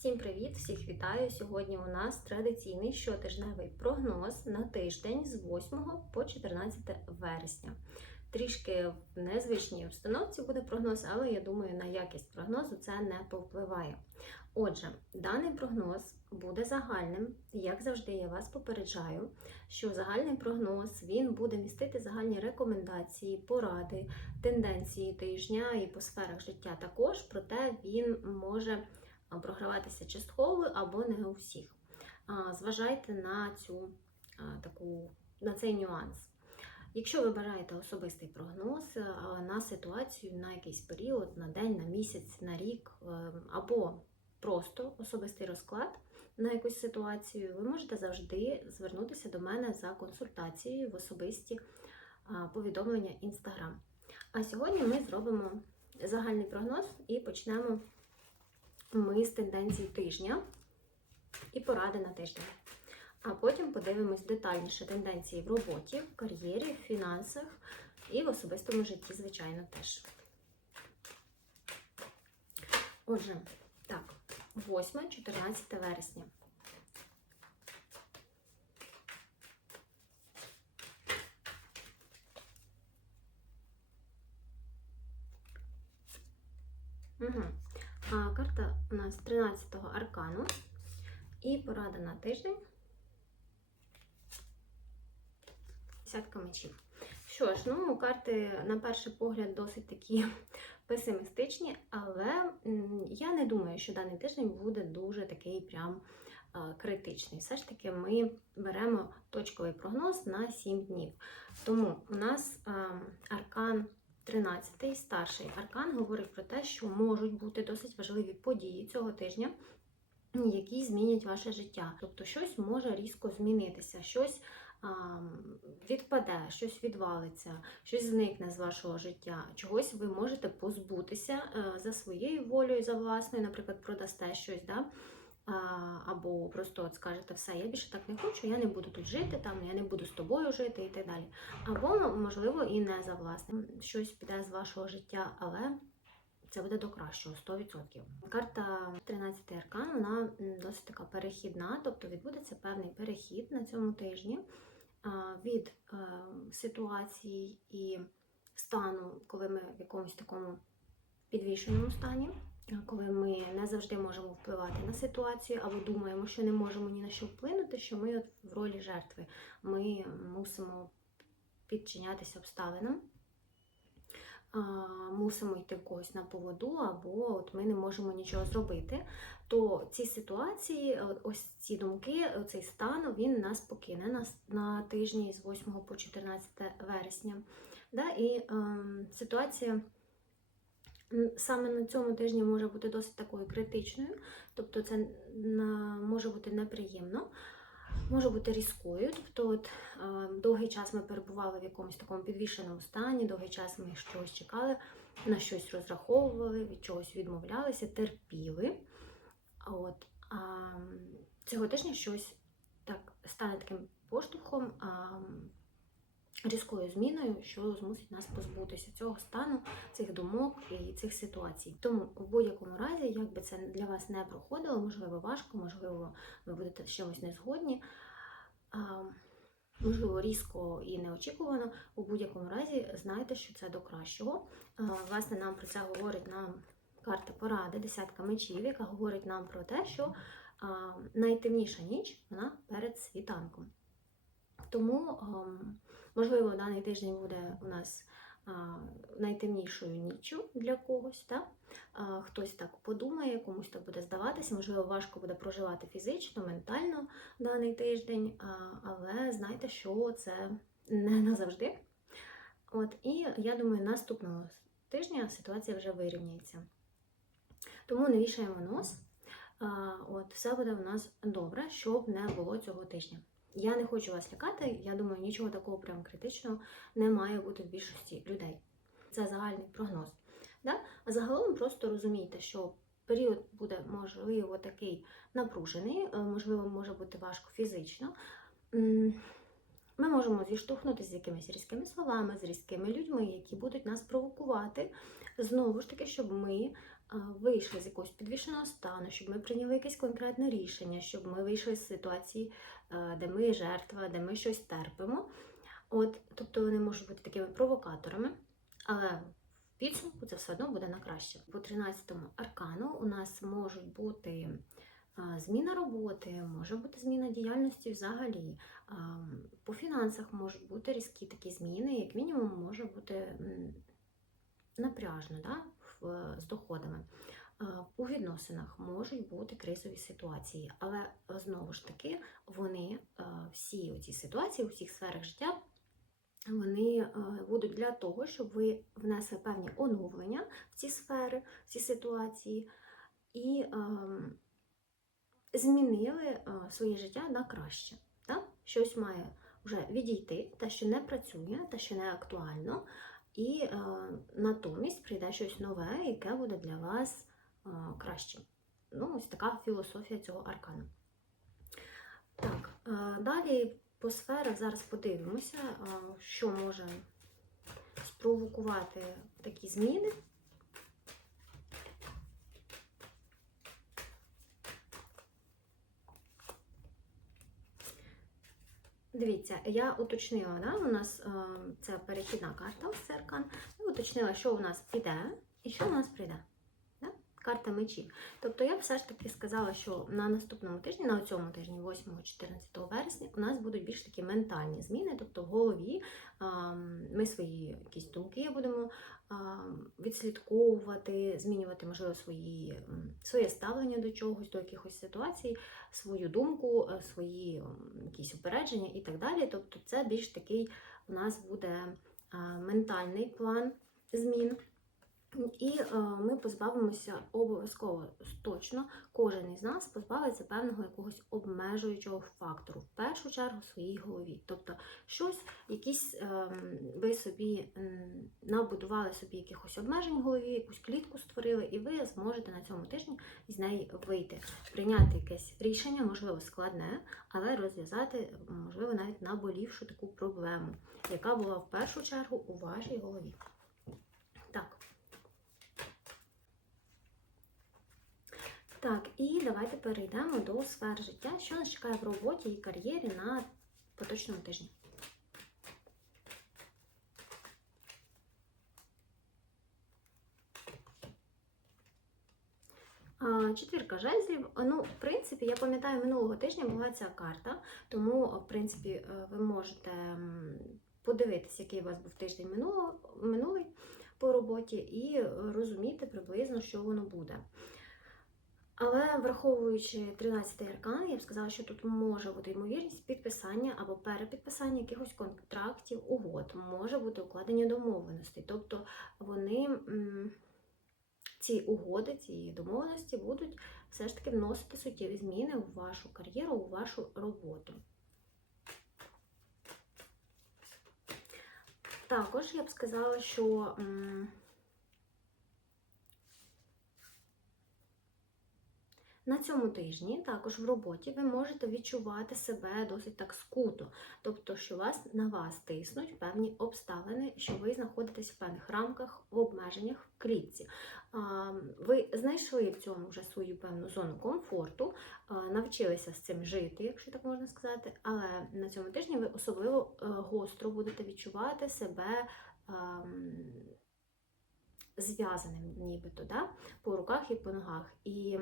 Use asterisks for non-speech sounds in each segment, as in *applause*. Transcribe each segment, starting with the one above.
Всім привіт! Всіх вітаю! Сьогодні у нас традиційний щотижневий прогноз на тиждень з 8 по 14 вересня. Трішки в незвичній обстановці буде прогноз, але я думаю, на якість прогнозу це не повпливає. Отже, даний прогноз буде загальним. Як завжди, я вас попереджаю, що загальний прогноз він буде містити загальні рекомендації, поради, тенденції тижня і по сферах життя також, проте він може програватися частково або не у всіх. Зважайте на цю таку на цей нюанс. Якщо ви бажаєте особистий прогноз на ситуацію на якийсь період, на день, на місяць, на рік, е, або просто особистий розклад на якусь ситуацію, ви можете завжди звернутися до мене за консультацією в особисті повідомлення Instagram. А сьогодні ми зробимо загальний прогноз і почнемо ми з тенденцій тижня і поради на тиждень. А потім подивимось детальніше тенденції в роботі, в кар'єрі, в фінансах і в особистому житті, звичайно, теж. Отже, так, 8-14 вересня. Угу. Карта у нас 13-го аркану і порада на тиждень. Десятка мечів. Що ж, ну, карти, на перший погляд, досить такі *laughs* песимістичні, але я не думаю, що даний тиждень буде дуже такий прям критичний. Все ж таки, ми беремо точковий прогноз на 7 днів. Тому у нас аркан 13-й старший аркан говорить про те, що можуть бути досить важливі події цього тижня, які змінять ваше життя. Тобто щось може різко змінитися, щось а, відпаде, щось відвалиться, щось зникне з вашого життя. Чогось ви можете позбутися а, за своєю волею, за власною, наприклад, продасте щось. Да? Або просто от скажете, все, я більше так не хочу, я не буду тут жити, там, я не буду з тобою жити і так далі. Або, можливо, і не за власним. Щось піде з вашого життя, але це буде до кращого, 100%. Карта 13 аркан, вона досить така перехідна, тобто відбудеться певний перехід на цьому тижні від е, ситуації і стану, коли ми в якомусь такому підвішеному стані коли ми не завжди можемо впливати на ситуацію, або думаємо, що не можемо ні на що вплинути, що ми от в ролі жертви. Ми мусимо підчинятися обставинам, мусимо йти в когось на поводу, або от ми не можемо нічого зробити. То ці ситуації, ось ці думки, цей стан, він нас покине на, на тижні з 8 по 14 вересня. Да? І е, ситуація саме на цьому тижні може бути досить такою критичною, тобто це може бути неприємно, може бути різкою. Тобто, от, довгий час ми перебували в якомусь такому підвішеному стані, довгий час ми щось чекали, на щось розраховували, від чогось відмовлялися, терпіли. От, а Цього тижня щось так стане таким поштовхом різкою зміною, що змусить нас позбутися цього стану, цих думок і цих ситуацій. Тому в будь-якому разі, як би це для вас не проходило, можливо, важко, можливо, ви будете з чимось не згодні. Можливо, різко і неочікувано, у будь-якому разі знайте, що це до кращого. Власне, нам про це говорить нам карта поради, десятка мечів, яка говорить нам про те, що найтемніша ніч вона перед світанком. Тому Можливо, даний тиждень буде у нас найтемнішою ніччю для когось. Так? Хтось так подумає, комусь так буде здаватися, можливо, важко буде проживати фізично, ментально даний тиждень, але знайте, що це не назавжди. От, І я думаю, наступного тижня ситуація вже вирівняється. Тому не вішаємо нос. От, Все буде у нас добре, щоб не було цього тижня. Я не хочу вас лякати, я думаю, нічого такого прям критичного не має бути в більшості людей. Це загальний прогноз. Да? А загалом просто розумійте, що період буде, можливо, такий напружений, е, можливо, може бути важко фізично. Ми можемо зіштовхнутися з якимись різкими словами, з різкими людьми, які будуть нас провокувати. Знову ж таки, щоб ми вийшли з якогось підвішеного стану, щоб ми прийняли якесь конкретне рішення, щоб ми вийшли з ситуації, де ми жертва, де ми щось терпимо. От, тобто вони можуть бути такими провокаторами, але в підсумку це все одно буде на краще. По 13-му аркану у нас можуть бути зміна роботи, може бути зміна діяльності взагалі. По фінансах можуть бути різкі такі зміни, як мінімум може бути напряжно да, з доходами. У відносинах можуть бути кризові ситуації, але е, знову ж таки вони е, всі ці ситуації у всіх сферах життя вони е, будуть для того, щоб ви внесли певні оновлення в ці сфери, в ці ситуації і ем, змінили е, своє життя на краще. Так? Щось має вже відійти, те, що не працює, те, що не актуально, і е, натомість прийде щось нове, яке буде для вас е, кращим. Ну, ось така філософія цього аркану. Так, е, далі по сферах зараз подивимося, е, що може спровокувати такі зміни. Дивіться, я уточнила, да, у нас е, це перехідна карта, Серкан. Я уточнила, що у нас піде і що у нас прийде. Карта мечі. Тобто я б все ж таки сказала, що на наступному тижні, на цьому тижні, 8-14 вересня, у нас будуть більш такі ментальні зміни, тобто в голові ми свої якісь думки будемо відслідковувати, змінювати, можливо, свої, своє ставлення до чогось, до якихось ситуацій, свою думку, е, свої якісь упередження і так далі. Тобто, це більш такий у нас буде ментальний план змін. І е, ми позбавимося обов'язково точно, кожен із нас позбавиться певного якогось обмежуючого фактору, в першу чергу в своїй голові. Тобто, щось, якісь ем, ви собі набудували собі якихось обмежень в голові, якусь клітку створили, і ви зможете на цьому тижні з неї вийти, прийняти якесь рішення, можливо, складне, але розв'язати, можливо, навіть наболівшу таку проблему, яка була в першу чергу у вашій голові. Так. Так, і давайте перейдемо до сфер життя, що нас чекає в роботі і кар'єрі на поточному тижні. Четвірка жезлів. Ну, в принципі, я пам'ятаю, минулого тижня була ця карта, тому, в принципі, е, ви можете подивитися, який у вас був тиждень минуло- минулий по роботі, і розуміти приблизно, що воно буде. Але враховуючи 13-й аркан, я б сказала, що тут може бути ймовірність підписання або перепідписання якихось контрактів, угод, може бути укладення домовленостей. Тобто вони, ці угоди, ці домовленості будуть все ж таки вносити суттєві зміни в вашу кар'єру, у вашу роботу. Також я б сказала, що. На цьому тижні також в роботі ви можете відчувати себе досить так скуто, тобто, що вас на вас тиснуть певні обставини, що ви знаходитесь в певних рамках, в обмеженнях, в клітці. Ви знайшли в цьому вже свою певну зону комфорту, навчилися з цим жити, якщо так можна сказати. Але на цьому тижні ви особливо е, гостро будете відчувати себе. Зв'язаним нібито да? по руках і по ногах. І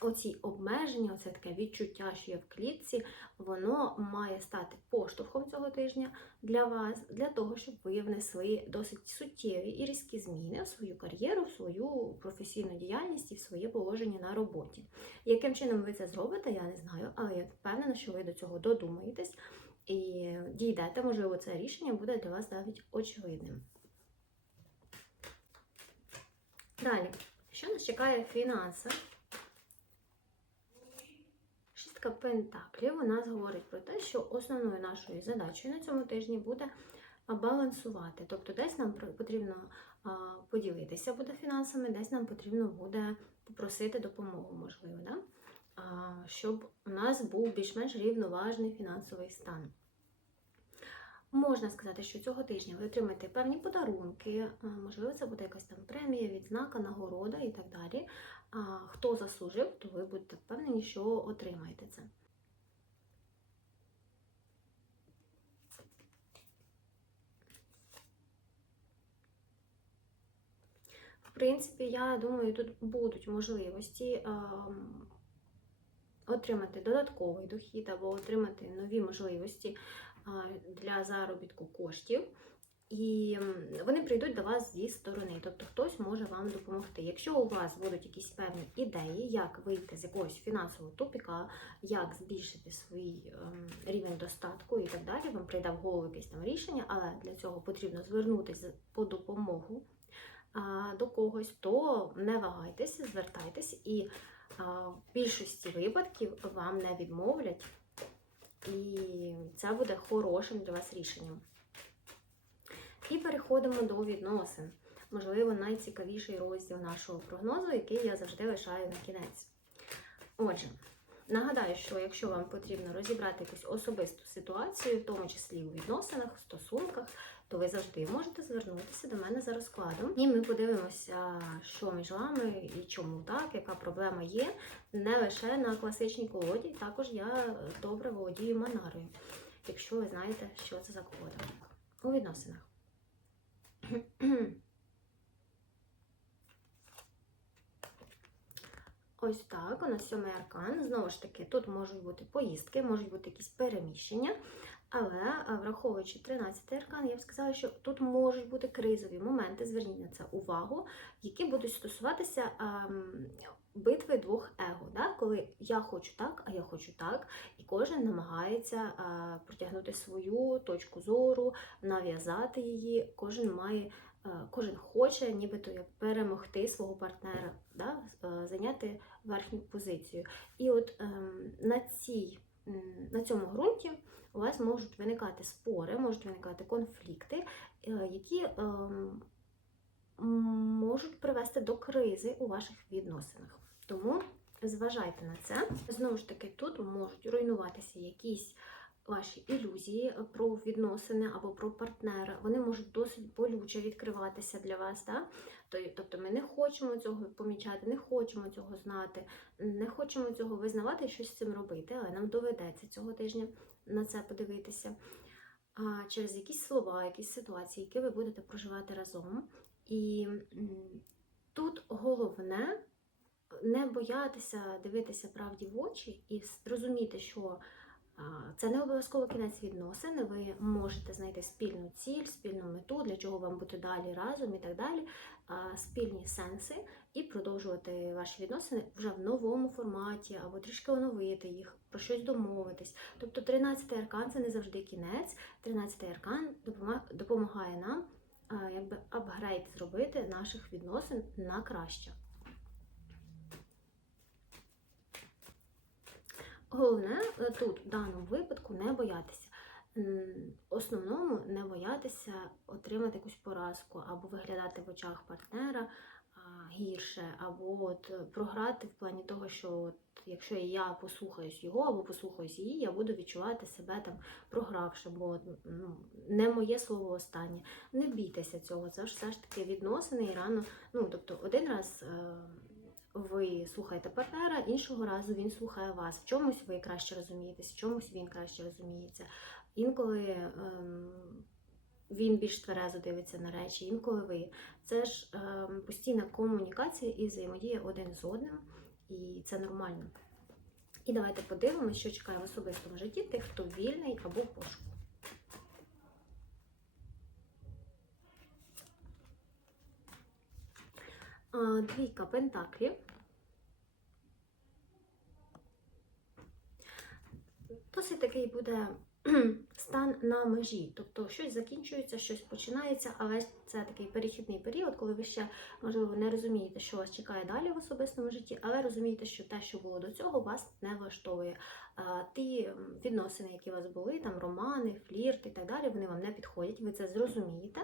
оці обмеження, оце таке відчуття, що є в клітці, воно має стати поштовхом цього тижня для вас, для того, щоб ви внесли досить суттєві і різкі зміни в свою кар'єру, в свою професійну діяльність і в своє положення на роботі. Яким чином ви це зробите, я не знаю, але я впевнена, що ви до цього додумаєтесь і дійдете, можливо, це рішення буде для вас навіть очевидним. Далі, що нас чекає в фінансах? Шістка пентаклів у нас говорить про те, що основною нашою задачею на цьому тижні буде балансувати. Тобто десь нам потрібно поділитися буде фінансами, десь нам потрібно буде попросити допомогу, можливо, да? щоб у нас був більш-менш рівноважний фінансовий стан. Можна сказати, що цього тижня ви отримаєте певні подарунки, можливо, це буде якась там премія, відзнака, нагорода і так далі. Хто заслужив, то ви будете впевнені, що отримаєте це. В принципі, я думаю, тут будуть можливості отримати додатковий дохід або отримати нові можливості для заробітку коштів. І вони прийдуть до вас зі сторони, тобто хтось може вам допомогти. Якщо у вас будуть якісь певні ідеї, як вийти з якогось фінансового тупіка, як збільшити свій ем, рівень достатку і так далі, вам прийде в голову якесь там рішення, але для цього потрібно звернутися по допомогу до когось, то не вагайтеся, звертайтесь, і в більшості випадків вам не відмовлять, і це буде хорошим для вас рішенням. І переходимо до відносин. Можливо, найцікавіший розділ нашого прогнозу, який я завжди лишаю на кінець. Отже, нагадаю, що якщо вам потрібно розібрати якусь особисту ситуацію, в тому числі у відносинах, стосунках, то ви завжди можете звернутися до мене за розкладом. І ми подивимося, що між вами і чому так, яка проблема є. Не лише на класичній колоді, також я добре володію манарою, якщо ви знаєте, що це за колода. У відносинах. *clears throat* Ось так, у нас сьомий аркан. Знову ж таки, тут можуть бути поїздки, можуть бути якісь переміщення. Але враховуючи 13 аркан, я б сказала, що тут можуть бути кризові моменти, зверніть на це увагу, які будуть стосуватися ам, битви двох его. Да? Коли я хочу так, а я хочу так, і кожен намагається а, протягнути свою точку зору, нав'язати її, кожен має. е, Кожен хоче нібито як перемогти свого партнера, да? е, зайняти верхню позицію. І от ем, на, цій, на цьому ґрунті у вас можуть виникати спори, можуть виникати конфлікти, е, які ем, можуть привести до кризи у ваших відносинах. Тому зважайте на це. Знову ж таки, тут можуть руйнуватися якісь ваші ілюзії про відносини або про партнера. Вони можуть досить болюче відкриватися для вас. Да? Тобто ми не хочемо цього помічати, не хочемо цього знати, не хочемо цього визнавати і щось з цим робити, але нам доведеться цього тижня на це подивитися. Через якісь слова, якісь ситуації, які ви будете проживати разом. І тут головне не боятися дивитися правді в очі і зрозуміти, що це не обов'язково кінець відносин. Ви можете знайти спільну ціль, спільну мету, для чого вам бути далі разом і так далі, спільні сенси, і продовжувати ваші відносини вже в новому форматі, або трішки оновити їх, про щось домовитись. Тобто 13-й аркан це не завжди кінець. 13-й аркан допомагає нам якби апгрейд зробити наших відносин на краще. Головне е, тут, в даному випадку, не боятися. М, Основному не боятися отримати якусь поразку або виглядати в очах партнера гірше, або от е, програти в плані того, що от, якщо я послухаюсь його або послухаюсь її, я буду відчувати себе там програвши, бо ну, не моє слово останнє. Не бійтеся цього, це ж все ж таки відносини і рано. Ну, тобто, один раз. е, ви слухаєте партнера, іншого разу він слухає вас. В чомусь ви краще розумієтесь, в чомусь він краще розуміється. Інколи ем, він більш тверезо дивиться на речі, інколи ви. Це ж ем, постійна комунікація і взаємодія один з одним, і це нормально. І давайте подивимося, що чекає в особистому житті тих, хто вільний або в пошуку. А, Двійка пентаклів. Досить такий буде стан на межі. Тобто щось закінчується, щось починається, але це такий перехідний період, коли ви ще, можливо, не розумієте, що вас чекає далі в особистому житті, але розумієте, що те, що було до цього, вас не влаштовує. Ті відносини, які у вас були, там романи, флірт і так далі, вони вам не підходять, ви це зрозумієте.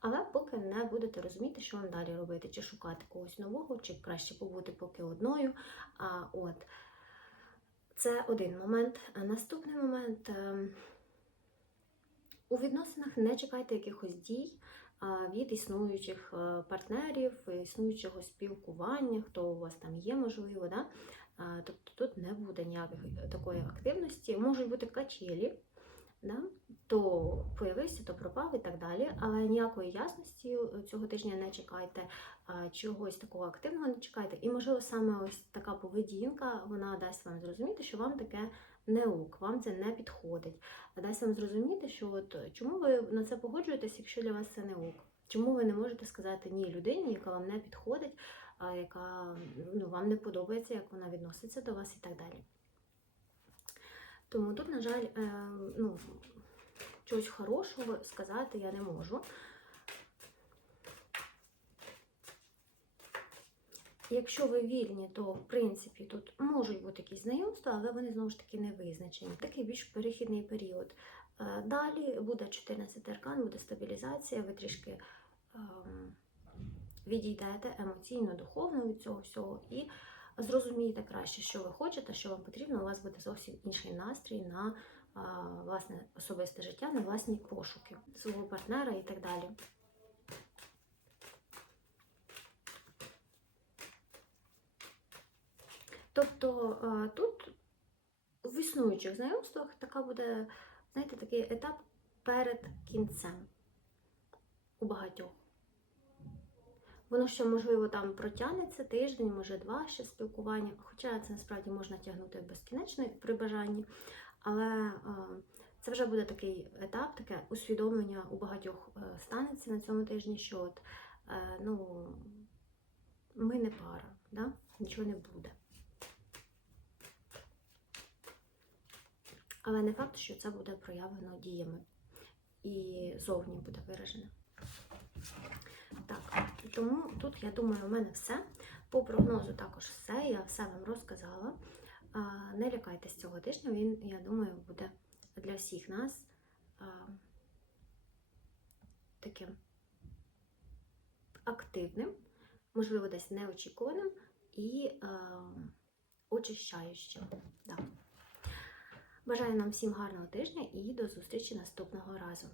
Але поки не будете розуміти, що вам далі робити, чи шукати когось нового, чи краще побути поки одною. А, от. Це один момент. Наступний момент. ем, У відносинах не чекайте якихось дій від існуючих е, партнерів, існуючого спілкування, хто у вас там є, можливо. Да? Тобто тут не буде ніякої такої активності. Можуть бути качелі, да? то появився, то пропав і так далі. Але ніякої ясності цього тижня не чекайте, чогось такого активного не чекайте. І, можливо, саме ось така поведінка вона дасть вам зрозуміти, що вам таке не ок, вам це не підходить. Дасть вам зрозуміти, що от чому ви на це погоджуєтесь, якщо для вас це не ок. Чому ви не можете сказати ні людині, яка вам не підходить, а яка ну, вам не подобається, як вона відноситься до вас і так далі. Тому тут, на жаль, е, ну, чогось хорошого сказати я не можу. Якщо ви вільні, то в принципі тут можуть бути якісь знайомства, але вони знову ж таки не визначені. Такий більш перехідний період. Е, Далі буде 14 аркан, буде стабілізація, ви трішки ем, відійдете емоційно, духовно від цього всього і зрозумієте краще, що ви хочете, що вам потрібно. У вас буде зовсім інший настрій на власне особисте життя, на власні пошуки свого партнера і так далі. Тобто тут в існуючих знайомствах така буде, знаєте, такий етап перед кінцем у багатьох. Воно ще, можливо, там протягнеться тиждень, може два ще спілкування, хоча це насправді можна тягнути безкінечно при бажанні. Але це вже буде такий етап, таке усвідомлення у багатьох е, станеться на цьому тижні, що от, е, ну, ми не пара, да? нічого не буде. Але не факт, що це буде проявлено діями і зовні буде виражено. Так, тому тут, я думаю, у мене все. По прогнозу також все. Я все вам розказала. Не лякайтесь цього тижня, він, я думаю, буде для всіх нас таким активним, можливо, десь неочікуваним і очищаючим. Да. Бажаю нам всім гарного тижня і до зустрічі наступного разу.